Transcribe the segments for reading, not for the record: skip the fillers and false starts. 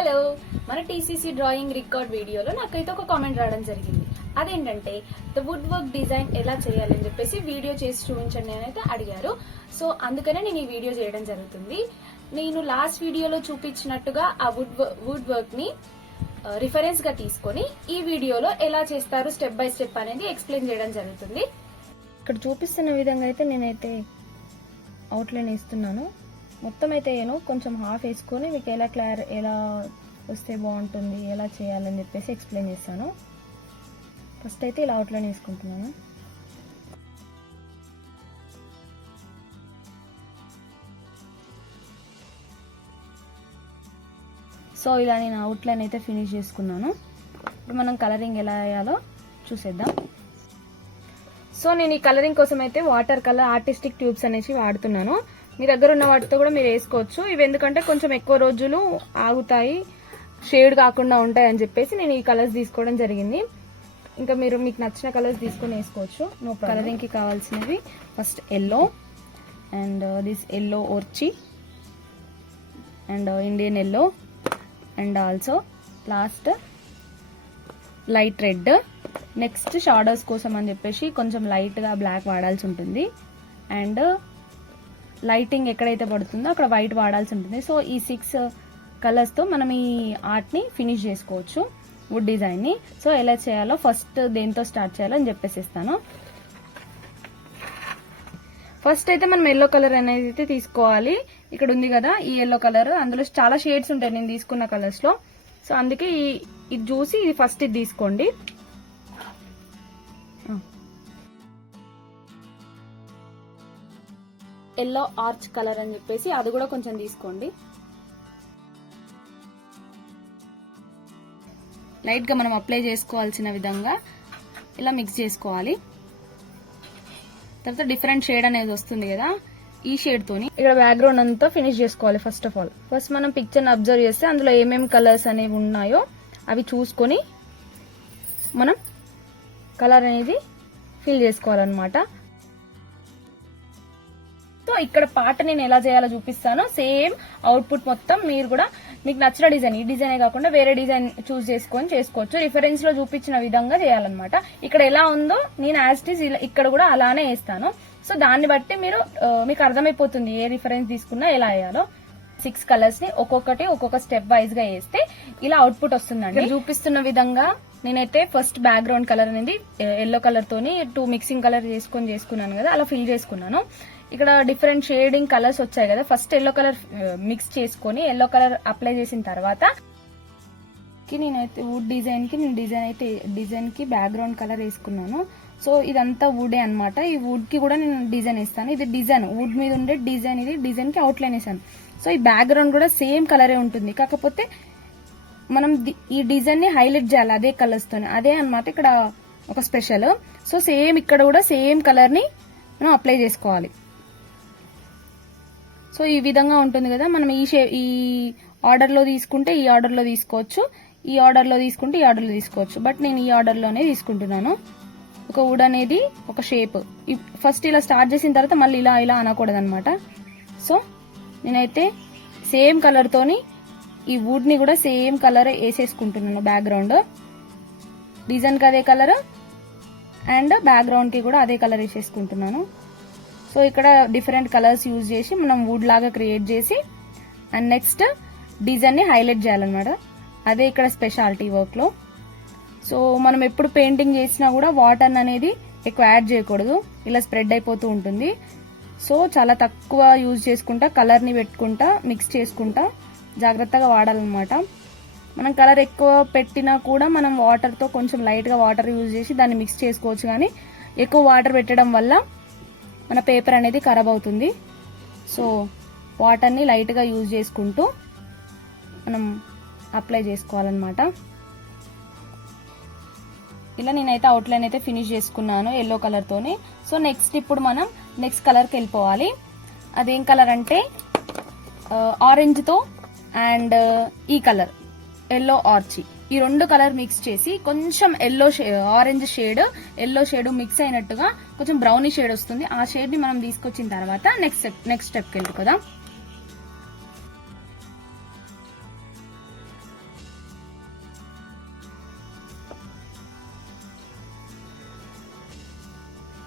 Hello, మన TCC drawing record వీడియోలో నాకైతే ఒక కామెంట్ రావడం జరిగింది. అదేంటంటే ద వుడ్ వర్క్ డిజైన్ ఎలా చేయాలని చెప్పేసి వీడియో చేసి చూపించండి అని అయితే అడిగారు. సో అందుకనే నేను ఈ వీడియో చేయడం జరుగుతుంది. నేను లాస్ట్ వీడియోలో చూపించినట్టుగా ఆ వుడ్ వర్క్ ని రిఫరెన్స్ గా తీసుకొని ఈ వీడియోలో ఎలా చేస్తారు స్టెప్ బై స్టెప్ అనేది ఎక్స్ప్లెయిన్ చేయడం జరుగుతుంది. ఇక్కడ చూపిస్తున్న విధంగా అయితే నేనైతే అవుట్లైన్ వేస్తున్నాను. మొత్తం అయితే నేను కొంచెం హాఫ్ వేసుకొని మీకు ఎలా వస్తే బాగుంటుంది, ఎలా చేయాలని చెప్పేసి ఎక్స్ప్లెయిన్ చేస్తాను. ఫస్ట్ అయితే ఇలా అవుట్లైన్ వేసుకుంటున్నాను. సో ఇలా నేను అవుట్లైన్ అయితే ఫినిష్ చేసుకున్నాను. ఇప్పుడు మనం కలరింగ్ ఎలా వేయాలో చూసేద్దాం. సో నేను ఈ కలరింగ్ కోసం అయితే వాటర్ కలర్ ఆర్టిస్టిక్ ట్యూబ్స్ అనేసి వాడుతున్నాను. మీ దగ్గర ఉన్న వాటితో కూడా మీరు వేసుకోవచ్చు. ఇవి ఎందుకంటే కొంచెం ఎక్కువ రోజులు ఆగుతాయి, షేడ్ కాకుండా ఉంటాయి అని చెప్పేసి నేను ఈ కలర్స్ తీసుకోవడం జరిగింది. ఇంకా మీకు నచ్చిన కలర్స్ తీసుకొని వేసుకోవచ్చు. No problem. కలరింగ్ కి కావాల్సినవి first yellow and this yellow ఓర్చి and Indian yellow and also last light red. Next shadows కోసం అని చెప్పేసి కొంచెం లైట్గా బ్లాక్ వాడాల్సి ఉంటుంది అండ్ లైటింగ్ ఎక్కడైతే పడుతుందో అక్కడ వైట్ వాడాల్సి ఉంటుంది. సో ఈ 6 కలర్స్తో మనం ఈ ఆర్ట్ని ఫినిష్ చేసుకోవచ్చు, వుడ్ డిజైన్ని. సో ఎలా చేయాలో ఫస్ట్ దేంతో స్టార్ట్ చేయాలో అని చెప్పేసి ఇస్తాను. ఫస్ట్ అయితే మనం ఎల్లో కలర్ అనేది అయితే తీసుకోవాలి. ఇక్కడ ఉంది కదా ఈ ఎల్లో కలర్, అందులో చాలా షేడ్స్ ఉంటాయి నేను తీసుకున్న కలర్స్ లో. సో అందుకే ఇది చూసి ఇది ఫస్ట్ ఇది తీసుకోండి. ఎల్లో ఆర్చ్ కలర్ అని చెప్పేసి అది కూడా కొంచెం తీసుకోండి. లైట్ గా మనం అప్లై చేసుకోవాల్సిన విధంగా ఇలా మిక్స్ చేసుకోవాలి. తర్వాత డిఫరెంట్ షేడ్ అనేది వస్తుంది కదా, ఈ షేడ్ తోని ఇక్కడ బ్యాక్గ్రౌండ్ అంతా ఫినిష్ చేసుకోవాలి. ఫస్ట్ ఆఫ్ ఆల్ ఫస్ట్ మనం పిక్చర్ ని అబ్జర్వ్ చేస్తే అందులో ఏమేమి కలర్స్ అనేవి ఉన్నాయో అవి చూసుకొని మనం కలర్ అనేది ఫిల్ చేసుకోవాలన్నమాట. సో ఇక్కడ పాట నేను ఎలా చేయాలో చూపిస్తాను. సేమ్ అవుట్పుట్ మొత్తం మీరు కూడా మీకు నచ్చిన డిజైన్, ఈ డిజైనే కాకుండా వేరే డిజైన్ చూస్ చేసుకొని చేసుకోవచ్చు. రిఫరెన్స్ లో చూపించిన విధంగా చేయాలన్నమాట. ఇక్కడ ఎలా ఉందో నేను యాజ్ ఇట్ ఈజ్ ఇక్కడ కూడా అలానే వేస్తాను. సో దాన్ని బట్టి మీకు అర్థమైపోతుంది ఏ రిఫరెన్స్ తీసుకున్నా ఎలా వేయాలో. 6 కలర్స్ ని ఒక్కొక్క స్టెప్ వైజ్ గా వేస్తే ఇలా అవుట్పుట్ వస్తుందండి. చూపిస్తున్న విధంగా నేనైతే ఫస్ట్ బ్యాక్గ్రౌండ్ కలర్ అనేది ఎల్లో కలర్ తోని 2 మిక్సింగ్ కలర్ చేసుకున్నాను కదా, అలా ఫిల్ చేసుకున్నాను. ఇక్కడ డిఫరెంట్ షేడింగ్ కలర్స్ వచ్చాయి కదా, ఫస్ట్ ఎల్లో కలర్ మిక్స్ చేసుకొని ఎల్లో కలర్ అప్లై చేసిన తర్వాత నేనైతే వుడ్ డిజైన్ కి బ్యాక్గ్రౌండ్ కలర్ వేసుకున్నాను. సో ఇదంతా వుడే అన్నమాట. ఈ వుడ్ కి కూడా నేను డిజైన్ వేస్తాను. ఇది డిజైన్ వుడ్ మీద ఉండే డిజైన్, ఇది డిజైన్ కి అవుట్లైన్ వేసాను. సో ఈ బ్యాక్గ్రౌండ్ కూడా సేమ్ కలరే ఉంటుంది, కాకపోతే మనం ఈ డిజైన్ ని హైలైట్ చేయాలి అదే కలర్స్ తోనే. అదే అన్నమాట ఇక్కడ ఒక స్పెషల్. సో సేమ్ ఇక్కడ కూడా సేమ్ కలర్ ని మనం అప్లై చేసుకోవాలి. సో ఈ విధంగా ఉంటుంది కదా. మనం ఈ ఆర్డర్ లో తీసుకుంటే ఈ ఆర్డర్ లో తీసుకోవచ్చు, ఈ ఆర్డర్ లో తీసుకుంటే ఈ ఆర్డర్ లో తీసుకోవచ్చు. బట్ నేను ఈ ఆర్డర్ లోనే తీసుకుంటున్నాను. ఒక వుడ్ అనేది ఒక షేప్ ఫస్ట్ ఇలా స్టార్ట్ చేసిన తర్వాత మళ్ళీ ఇలా అనకూడదు అనమాట. సో నేనైతే సేమ్ కలర్ తోని ఈ వుడ్ ని కూడా సేమ్ కలర్ వేసేసుకుంటున్నాను. బ్యాక్గ్రౌండ్ డిజైన్ కి అదే కలర్ అండ్ బ్యాక్గ్రౌండ్ కి కూడా అదే కలర్ వేసేసుకుంటున్నాను. సో ఇక్కడ డిఫరెంట్ కలర్స్ యూజ్ చేసి మనం వుడ్ లాగా క్రియేట్ చేసి అండ్ నెక్స్ట్ డిజైన్ ని హైలైట్ చేయాలన్నమాట. అదే ఇక్కడ స్పెషాలిటీ వర్క్ లో. సో మనం ఎప్పుడు పెయింటింగ్ చేసినా కూడా వాటర్ అనేది ఎక్కువ యాడ్ చేయకూడదు, ఇలా స్ప్రెడ్ అయిపోతూ ఉంటుంది. సో చాలా తక్కువ యూజ్ చేసుకుంటా కలర్ ని పెట్టుకుంటా మిక్స్ చేసుకుంటా జాగ్రత్తగా వాడాలన్నమాట. మనం కలర్ ఎక్కువ పెట్టినా కూడా మనం వాటర్ తో కొంచెం లైట్ గా వాటర్ యూజ్ చేసి దాన్ని మిక్స్ చేసుకోవచ్చు, కానీ ఎక్కువ వాటర్ పెట్టడం వల్ల మన పేపర్ అనేది ఖరాబ్ అవుతుంది. సో వాటర్ని లైట్గా యూజ్ చేసుకుంటూ మనం అప్లై చేసుకోవాలన్నమాట. ఇలా నేనైతే అవుట్లైన్ అయితే ఫినిష్ చేసుకున్నాను ఎల్లో కలర్ తోని. సో ఇప్పుడు మనం నెక్స్ట్ కలర్కి వెళ్ళిపోవాలి. అదేం కలర్ అంటే ఆరెంజ్ తో అండ్ ఈ కలర్ ఎల్లో ఆర్చి, ఈ 2 కలర్ మిక్స్ చేసి కొంచెం orange shade yellow shade mix అయినట్టుగా కొంచెం బ్రౌనీ షేడ్ వస్తుంది. ఆ షేడ్ ని మనం తీసుకొచ్చిన తర్వాత నెక్స్ట్ స్టెప్ కి వెళ్ళిపోదాం.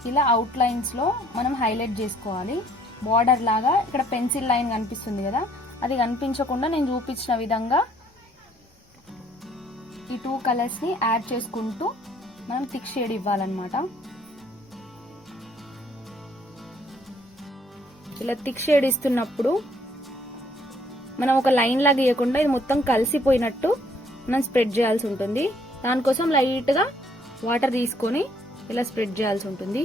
ఇలా అవుట్ లైన్స్ లో మనం హైలైట్ చేసుకోవాలి. బార్డర్ లాగా ఇక్కడ పెన్సిల్ లైన్ కనిపిస్తుంది కదా, అది కనిపించకుండా నేను చూపించిన విధంగా ఈ 2 కలర్స్ ని యాడ్ చేసుకుంటూ మనం థిక్ షేడ్ ఇవ్వాలన్నమాట. ఇలా థిక్ షేడ్ ఇస్తున్నప్పుడు మనం ఒక లైన్ లాగా గీయకుండా ఇది మొత్తం కలిసిపోయినట్టు మనం స్ప్రెడ్ చేయాల్సి ఉంటుంది. దానికోసం లైట్ గా వాటర్ తీసుకొని ఇలా స్ప్రెడ్ చేయాల్సి ఉంటుంది.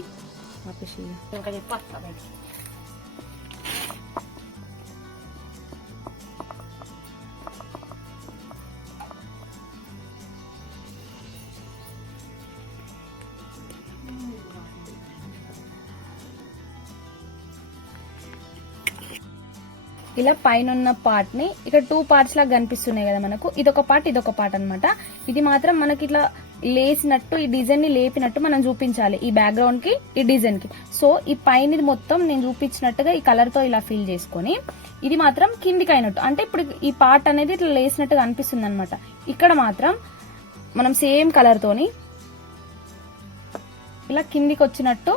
ఇలా పైన ఉన్న పార్ట్ ని ఇక్కడ 2 పార్ట్స్ లాగా కనిపిస్తున్నాయి కదా మనకు, ఇదొక పార్ట్ ఇదొక పార్ట్ అన్నమాట. ఇది మాత్రం మనకి ఇట్లా లేసినట్టు ఈ డిజైన్ ని లేపినట్టు మనం చూపించాలి ఈ బ్యాక్గ్రౌండ్ కి ఈ డిజైన్ కి. సో ఈ పైన మొత్తం నేను చూపించినట్టుగా ఈ కలర్ తో ఇలా ఫిల్ చేసుకొని ఇది మాత్రం కిందికి అయినట్టు, అంటే ఇప్పుడు ఈ పార్ట్ అనేది ఇట్లా లేసినట్టుగా అనిపిస్తుంది అనమాట. ఇక్కడ మాత్రం మనం సేమ్ కలర్ తోని ఇలా కిందికి వచ్చినట్టు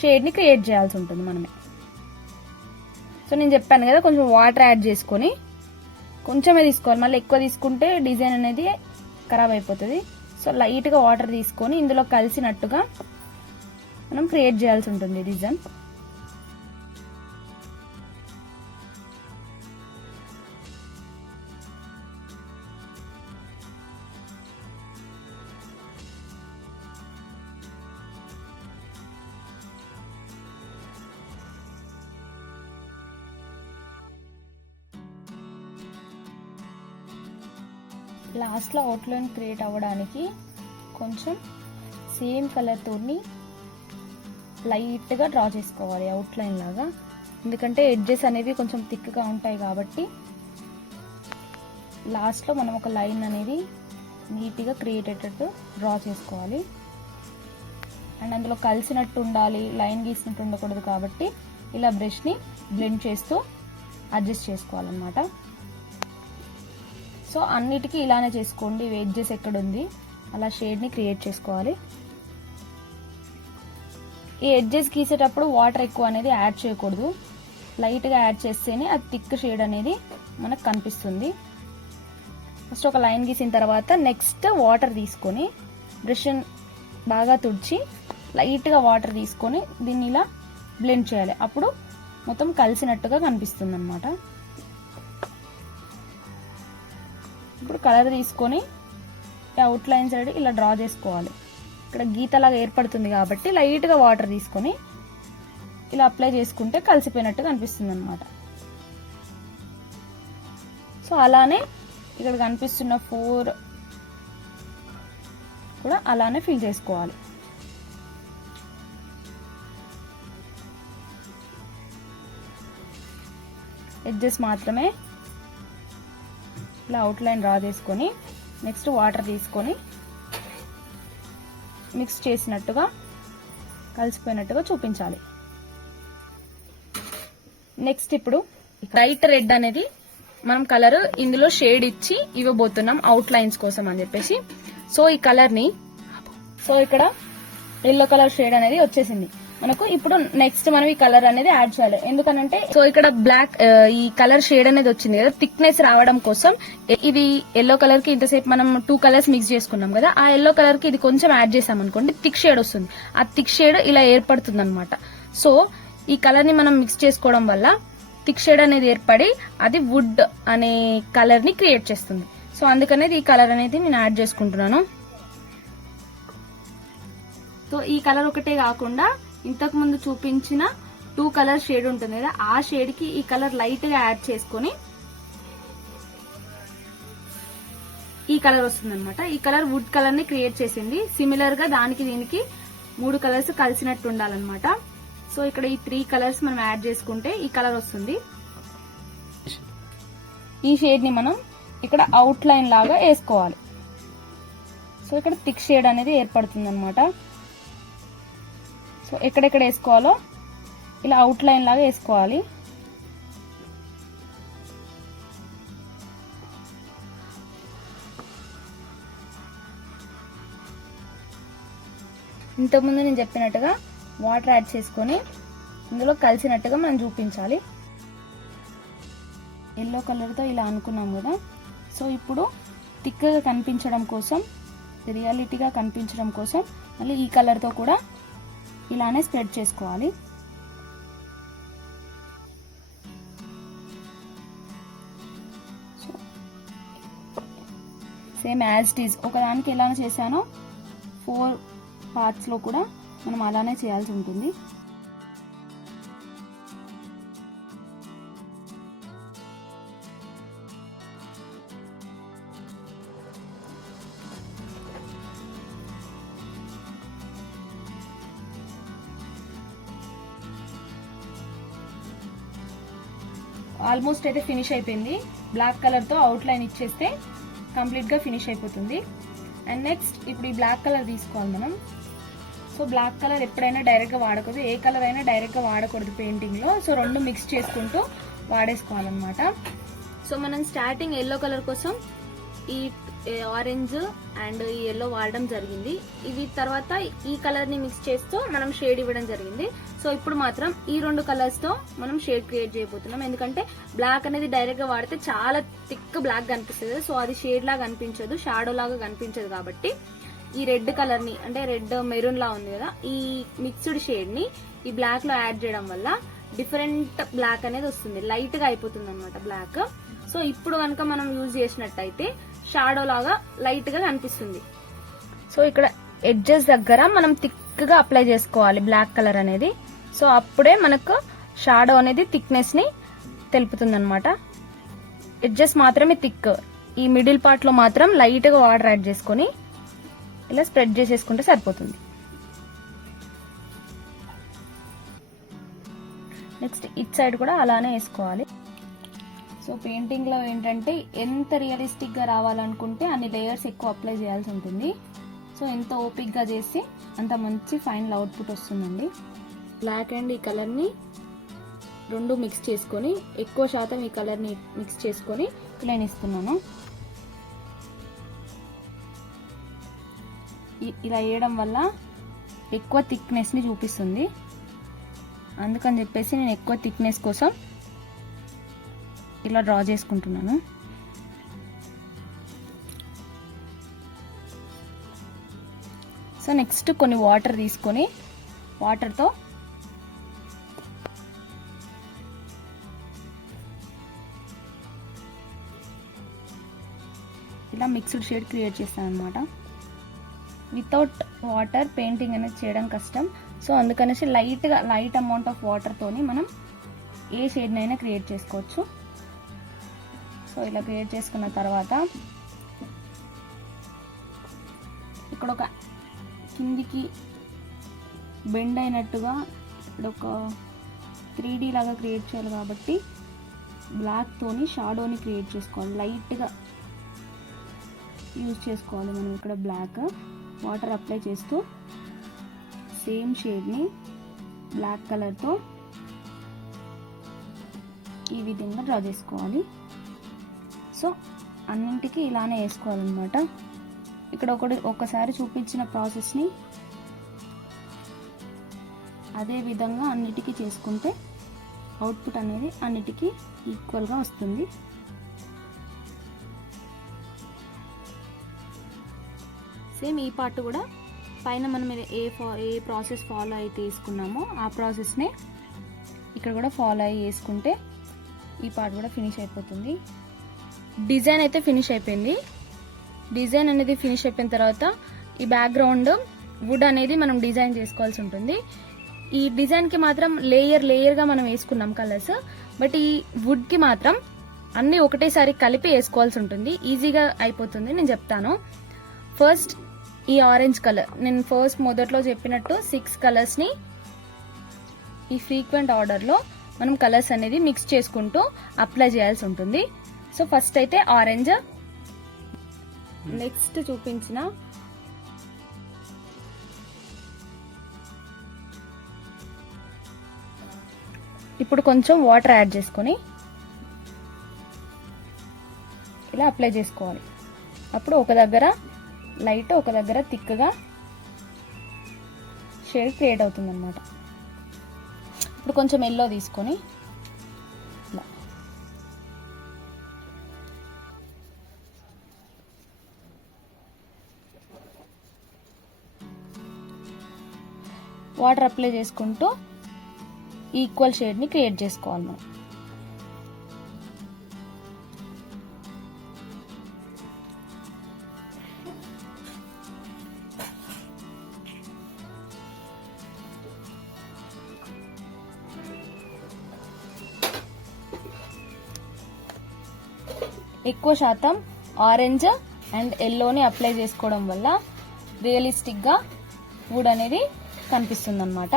షేడ్ ని క్రియేట్ చేయాల్సి ఉంటుంది మనమే. సో నేను చెప్పాను కదా కొంచెం వాటర్ యాడ్ చేసుకొని కొంచెమే తీసుకోవాలి, మళ్ళీ ఎక్కువ తీసుకుంటే డిజైన్ అనేది ఖరాబ్ అయిపోతుంది. సో లైట్ గా వాటర్ తీసుకొని ఇందులో కలిసినట్టుగా మనం క్రియేట్ చేయాల్సి ఉంటుంది డిజైన్. లాస్ట్ లో అవుట్లైన్ క్రియేట్ అవ్వడానికి కొంచెం సేమ్ కలర్ తోని లైట్ గా డ్రా చేసుకోవాలి అవుట్లైన్ లాగా, ఎందుకంటే ఎడ్జెస్ అనేవి కొంచెం థిక్ గా ఉంటాయి కాబట్టి లాస్ట్ లో మనం ఒక లైన్ అనేది నీట్ గా క్రియేట్ అయ్యేటట్టు డ్రా చేసుకోవాలి. అండ్ అందులో కలిసినట్టు ఉండాలి, లైన్ గీసినట్టు ఉండకూడదు కాబట్టి ఇలా బ్రష్ ని బ్లెండ్ చేస్తూ అడ్జస్ట్ చేసుకోవాలన్నమాట. సో అన్నిటికీ ఇలానే చేసుకోండి, ఎడ్జెస్ ఎక్కడ ఉంది అలా షేడ్ ని క్రియేట్ చేసుకోవాలి. ఈ ఎడ్జెస్ గీసేటప్పుడు వాటర్ ఎక్కువ అనేది యాడ్ చేయకూడదు, లైట్ గా యాడ్ చేస్తేనే అది థిక్ షేడ్ అనేది మనకు కనిపిస్తుంది. ఫస్ట్ ఒక లైన్ గీసిన తర్వాత నెక్స్ట్ వాటర్ తీసుకొని బ్రష్ బాగా తుడిచి లైట్ గా వాటర్ తీసుకొని దీన్ని ఇలా బ్లెండ్ చేయాలి, అప్పుడు మొత్తం కలిసినట్టుగా కనిపిస్తుంది అన్నమాట. ఇప్పుడు కలర్ తీసుకొని అవుట్ లైన్ సైడ్ ఇలా డ్రా చేసుకోవాలి. ఇక్కడ గీతలాగా ఏర్పడుతుంది కాబట్టి లైట్ గా వాటర్ తీసుకొని ఇలా అప్లై చేసుకుంటే కలిసిపోయినట్టుగా అనిపిస్తుంది అనమాట. సో అలానే ఇక్కడ కనిపిస్తున్న 4 కూడా అలానే ఫిల్ చేసుకోవాలి. ఎడ్జెస్ మాత్రమే ఇలా అవుట్ లైన్ డ్రా చేసుకొని నెక్స్ట్ వాటర్ తీసుకొని మిక్స్ చేసినట్టుగా కలిసిపోయినట్టుగా చూపించాలి. నెక్స్ట్ ఇప్పుడు బ్రైట్ రెడ్ అనేది మనం కలర్ ఇందులో షేడ్ ఇచ్చి ఇవ్వబోతున్నాం అవుట్ లైన్స్ కోసం అని చెప్పేసి. సో ఈ కలర్ ని ఇక్కడ ఎల్లో కలర్ షేడ్ అనేది వచ్చేసింది మనకు. ఇప్పుడు నెక్స్ట్ మనం ఈ కలర్ అనేది యాడ్ చేయాలి, ఎందుకనంటే సో ఇక్కడ బ్లాక్ ఈ కలర్ షేడ్ అనేది వచ్చింది కదా, థిక్నెస్ రావడం కోసం ఇది ఎల్లో కలర్ కి ఇంతసేపు మనం 2 కలర్స్ మిక్స్ చేసుకున్నాం కదా, ఆ ఎల్లో కలర్ కి ఇది కొంచెం యాడ్ చేసాం అనుకోండి థిక్ షేడ్ వస్తుంది. ఆ థిక్ షేడ్ ఇలా ఏర్పడుతుంది అనమాట. సో ఈ కలర్ ని మనం మిక్స్ చేసుకోవడం వల్ల థిక్ షేడ్ అనేది ఏర్పడి అది వుడ్ అనే కలర్ ని క్రియేట్ చేస్తుంది. సో అందుకనేది ఈ కలర్ అనేది నేను యాడ్ చేసుకుంటున్నాను. సో ఈ కలర్ ఒకటే కాకుండా ఇంతకు ముందు చూపించిన 2 కలర్ షేడ్ ఉంటుంది కదా, ఆ షేడ్ కి ఈ కలర్ లైట్ గా యాడ్ చేసుకొని ఈ కలర్ వస్తుంది అనమాట. ఈ కలర్ వుడ్ కలర్ ని క్రియేట్ చేసింది. సిమిలర్ గా దానికి దీనికి 3 కలర్స్ కలిసినట్టు ఉండాలన్నమాట. సో ఇక్కడ ఈ 3 కలర్స్ మనం యాడ్ చేసుకుంటే ఈ కలర్ వస్తుంది. ఈ షేడ్ ని మనం ఇక్కడ అవుట్ లైన్ లాగా వేసుకోవాలి. సో ఇక్కడ థిక్ షేడ్ అనేది ఏర్పడుతుంది అనమాట. సో ఎక్కడెక్కడ వేసుకోవాలో ఇలా అవుట్ లైన్ లాగా వేసుకోవాలి. ఇంతకుముందు నేను చెప్పినట్టుగా వాటర్ యాడ్ చేసుకొని ఇందులో కలిసినట్టుగా మనం చూపించాలి. ఎల్లో కలర్తో ఇలా అనుకున్నాం కదా, సో ఇప్పుడు థిక్గా కనిపించడం కోసం, రియాలిటీగా కనిపించడం కోసం మళ్ళీ ఈ కలర్తో కూడా ఇలానే స్ప్రెడ్ చేసుకోవాలి. సేమ్ యాజ్ ఇట్ ఈజ్ ఒకదానికి ఎలా చేశానో 4 పార్ట్స్లో కూడా మనం అలానే చేయాల్సి ఉంటుంది. ఆల్మోస్ట్ అయితే ఫినిష్ అయిపోయింది. బ్లాక్ కలర్తో అవుట్లైన్ ఇచ్చేస్తే కంప్లీట్గా ఫినిష్ అయిపోతుంది. అండ్ నెక్స్ట్ ఇప్పుడు ఈ బ్లాక్ కలర్ తీసుకోవాలి మనం. సో బ్లాక్ కలర్ ఎప్పుడైనా డైరెక్ట్గా వాడకూడదు, ఏ కలర్ అయినా డైరెక్ట్గా వాడకూడదు పెయింటింగ్లో. సో రెండు మిక్స్ చేసుకుంటూ వాడేసుకోవాలన్నమాట. సో మనం స్టార్టింగ్ ఎల్లో కలర్ కోసం ఈ ఆరెంజ్ అండ్ ఈ ఎల్లో వాడడం జరిగింది. ఇవి తర్వాత ఈ కలర్ ని మిక్స్ చేస్తూ మనం షేడ్ ఇవ్వడం జరిగింది. సో ఇప్పుడు మాత్రం ఈ 2 కలర్స్ తో మనం షేడ్ క్రియేట్ చేయబోతున్నాం. ఎందుకంటే బ్లాక్ అనేది డైరెక్ట్ గా వాడితే చాలా థిక్ బ్లాక్ కనిపిస్తుంది. సో అది షేడ్ లాగా కనిపించదు, షాడో లాగా కనిపించదు. కాబట్టి ఈ రెడ్ కలర్ ని, అంటే రెడ్ మెరూన్ లా ఉంది కదా, ఈ మిక్స్డ్ షేడ్ ని ఈ బ్లాక్ లో యాడ్ చేయడం వల్ల డిఫరెంట్ బ్లాక్ అనేది వస్తుంది, లైట్ గా అయిపోతుంది అనమాట బ్లాక్. సో ఇప్పుడు కనుక మనం యూజ్ చేసినట్టయితే షాడో లాగా లైట్ గా కనిపిస్తుంది. సో ఇక్కడ ఎడ్జెస్ దగ్గర మనం థిక్ గా అప్లై చేసుకోవాలి బ్లాక్ కలర్ అనేది. సో అప్పుడే మనకు షాడో అనేది థిక్నెస్ ని తెలుపుతుంది అనమాట. ఎడ్జెస్ మాత్రమే థిక్, ఈ మిడిల్ పార్ట్ లో మాత్రం లైట్ గా వాటర్ యాడ్ చేసుకొని ఇలా స్ప్రెడ్ చేసేసుకుంటే సరిపోతుంది. నెక్స్ట్ ఇట్ సైడ్ కూడా అలానే వేసుకోవాలి. సో పెయింటింగ్ లో ఏంటంటే ఎంత రియలిస్టిక్ గా రావాలనుకుంటే అన్ని లేయర్స్ ఎక్కువ అప్లై చేయాల్సి ఉంటుంది. సో ఎంత ఓపిక్ గా చేసి అంత మంచి ఫైనల్ అవుట్పుట్ వస్తుందండి. బ్లాక్ అండ్ ఈ కలర్ ని రెండు మిక్స్ చేసుకొని, ఎక్కువ శాతం ఈ కలర్ ని మిక్స్ చేసుకొని ప్లేన్ ఇస్తున్నాను. ఇలా వేయడం వల్ల ఎక్కువ థిక్నెస్ ని చూపిస్తుంది. అందుకని చెప్పేసి నేను ఎక్కువ థిక్నెస్ కోసం ఇలా డ్రా చేసుకుంటున్నాను. సో నెక్స్ట్ కొన్ని వాటర్ తీసుకొని వాటర్తో ఇలా మిక్స్డ్ షేడ్ క్రియేట్ చేస్తాను అనమాట. వితౌట్ వాటర్ పెయింటింగ్ అనేది చేయడం కష్టం. సో అందుకనేసి లైట్ అమౌంట్ ఆఫ్ వాటర్తోని మనం ఏ షేడ్నైనా క్రియేట్ చేసుకోవచ్చు. సో ఇలా క్రియేట్ చేసుకున్న తర్వాత ఇక్కడ ఒక కిందికి బెండ్ అయినట్టుగా ఇక్కడ ఒక 3D లాగా క్రియేట్ చేయాలి. కాబట్టి బ్లాక్ తోని షాడోని క్రియేట్ చేసుకోవాలి, లైట్గా యూజ్ చేసుకోవాలి మనం. ఇక్కడ బ్లాక్ వాటర్ అప్లై చేస్తూ సేమ్ షేడ్ని బ్లాక్ కలర్తో ఈ విధంగా డ్రా చేసుకోవాలి. సో అన్నింటికి ఇలానే వేసుకోవాలన్నమాట. ఇక్కడ ఒకసారి చూపించిన ప్రాసెస్ని అదే విధంగా అన్నిటికీ చేసుకుంటే అవుట్పుట్ అనేది అన్నిటికీ ఈక్వల్గా వస్తుంది. సేమ్ ఈ పార్ట్ కూడా పైన మనం ఏ ప్రాసెస్ ఫాలో అయితే వేసుకున్నామో ఆ ప్రాసెస్నే ఇక్కడ కూడా ఫాలో అయ్యి వేసుకుంటే ఈ పార్ట్ కూడా ఫినిష్ అయిపోతుంది. డిజైన్ అయితే ఫినిష్ అయిపోయింది. డిజైన్ అనేది ఫినిష్ అయిపోయిన తర్వాత ఈ బ్యాక్గ్రౌండ్ వుడ్ అనేది మనం డిజైన్ చేసుకోవాల్సి ఉంటుంది. ఈ డిజైన్కి మాత్రం లేయర్గా మనం వేసుకున్నాం కలర్స్, బట్ ఈ వుడ్కి మాత్రం అన్నీ ఒకటేసారి కలిపి వేసుకోవాల్సి ఉంటుంది. ఈజీగా అయిపోతుంది, నేను చెప్తాను. ఫస్ట్ ఈ ఆరెంజ్ కలర్, నేను మొదట్లో చెప్పినట్టు 6 కలర్స్ని ఈ ఫ్రీక్వెంట్ ఆర్డర్లో మనం కలర్స్ అనేది మిక్స్ చేసుకుంటూ అప్లై చేయాల్సి ఉంటుంది. సో ఫస్ట్ అయితే ఆరెంజ్, నెక్స్ట్ చూపించిన ఇప్పుడు కొంచెం వాటర్ యాడ్ చేసుకొని ఇలా అప్లై చేసుకోవాలి. అప్పుడు ఒక దగ్గర లైట్, ఒక దగ్గర థిక్గా షేడ్ క్రియేట్ అవుతుంది అనమాట. ఇప్పుడు కొంచెం ఎల్లో తీసుకొని ఇలా వాటర్ అప్లై చేసుకుంటూ ఈక్వల్ షేడ్ని క్రియేట్ చేసుకోవాలి మనం. ఎక్కువ శాతం ఆరెంజ్ అండ్ ఎల్లోని అప్లై చేసుకోవడం వల్ల రియలిస్టిక్ గా వుడ్ అనేది కనిపిస్తుంది అన్నమాట.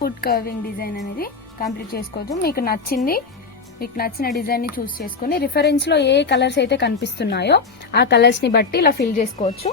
వుడ్ కర్వింగ్ డిజైన్ అనేది కంప్లీట్ చేసుకోవచ్చు. మీకు నచ్చిన డిజైన్ ని చూస్ చేసుకుని రిఫరెన్స్ లో ఏ కలర్స్ అయితే కనిపిస్తున్నాయో ఆ కలర్స్ ని బట్టి ఇలా ఫిల్ చేసుకోవచ్చు.